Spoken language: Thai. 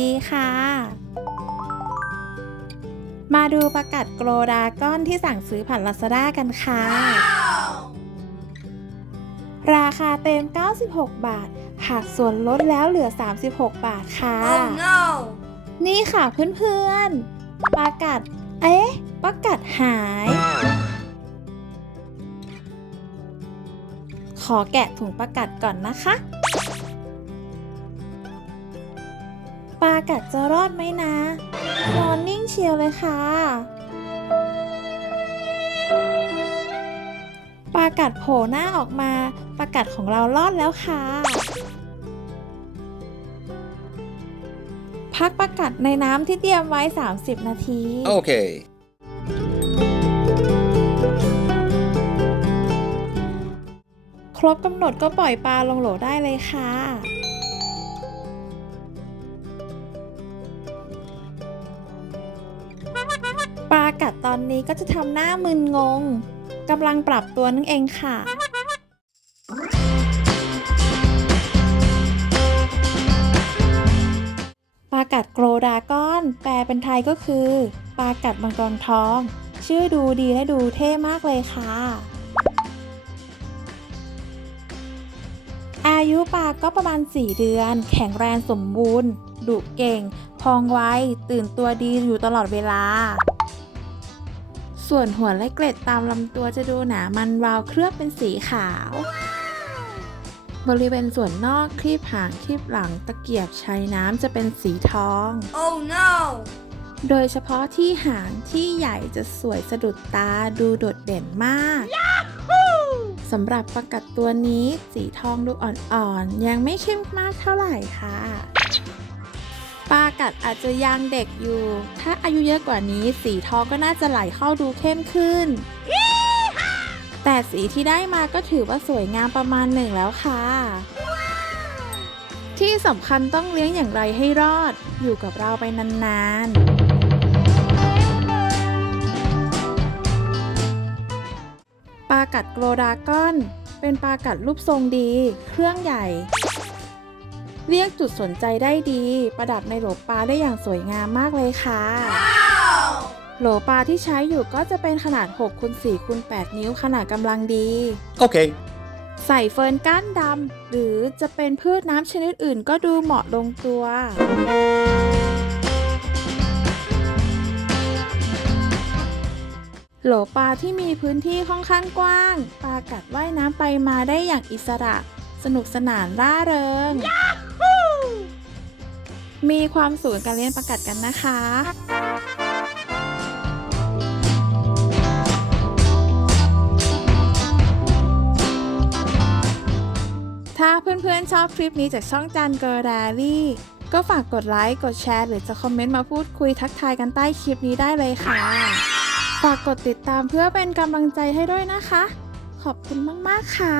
ดีค่ะ มาดูประกาศโกลดาก้อนที่สั่งซื้อผ่านลาซาด้ากันค่ะราคาเต็ม 96 บาทหากส่วนลดแล้วเหลือ 36 บาทค่ะ Oh no! นี่ค่ะเพื่อนๆ ประกาศ เอ๊ะ ประกาศหาย ขอแกะถุงประกาศก่อนนะคะ กัดจะรอดไหมนะ นอนนิ่งเชียวเลยค่ะ ปลากัดโผล่หน้าออกมา ปลากัดของเรารอดแล้วค่ะ พักประกัดในน้ำที่เตรียมไว้ 30 นาที Okay. ครบกำหนดก็ปล่อยปลาลงโหลได้เลยค่ะ กัดตอนนี้ก็จะทำหน้ามึนงงกำลังปรับตัวนั่นเองค่ะปลากัดโกรดากอน แปลเป็นไทยก็คือปลากัดมังกรทอง ชื่อดูดีและดูเท่มากเลยค่ะ อายุปลาก็ประมาณ 4 เดือน แข็งแรงสมบูรณ์ดุเก่ง พองไว ตื่นตัวดีอยู่ตลอดเวลา ส่วนหัวและเกล็ดตามลำตัวจะดูหนามันวาวเคลือบเป็นสีขาว บริเวณส่วนนอกคลีบหางคลีบหลังตะเกียบใช้น้ำจะเป็นสีทอง Oh no! โดยเฉพาะที่หางที่ใหญ่จะสวยสะดุดตาดูโดดเด่นมากสำหรับประกัดตัวนี้สีทองดูอ่อนๆ ยังไม่เข้มมากเท่าไหร่ค่ะ ปลากัดอาจจะยังเด็กอยู่ ถ้าอายุเยอะกว่านี้สีทองก็น่าจะไหลเข้าดูเข้มขึ้น แต่สีที่ได้มาก็ถือว่าสวยงามประมาณหนึ่งแล้วค่ะ ที่สำคัญต้องเลี้ยงอย่างไรให้รอด อยู่กับเราไปนานๆปลากัดโกลดากอน เป็นปลากัดรูปทรงดี เครื่องใหญ่ เรียกจุดสนใจได้ดี ประดับในโหลปลาได้อย่างสวยงามมากเลยค่ะ โหลปลาที่ใช้อยู่ก็จะเป็นขนาด6คูณ4คูณ8นิ้วขนาดกำลังดี Okay. ใส่เฟิร์นก้านดำหรือจะเป็นพืชน้ำชนิดอื่นก็ดูเหมาะลงตัว โหลปลาที่มีพื้นที่ค่อนข้างกว้าง ปลากัดว่ายน้ำไปมาได้อย่างอิสระ สนุกสนานร่าเริง มีความสูงการเลี้ยงปลากัดกันนะคะถ้าเพื่อนๆชอบคลิปนี้จากช่องจันเกอร์ดารี่ ก็ฝากกดไลค์ กดแชร์ หรือจะคอมเมนต์มาพูดคุยทักทายกันใต้คลิปนี้ได้เลยค่ะ ฝากกดติดตามเพื่อเป็นกำลังใจให้ด้วยนะคะ ขอบคุณมากๆค่ะ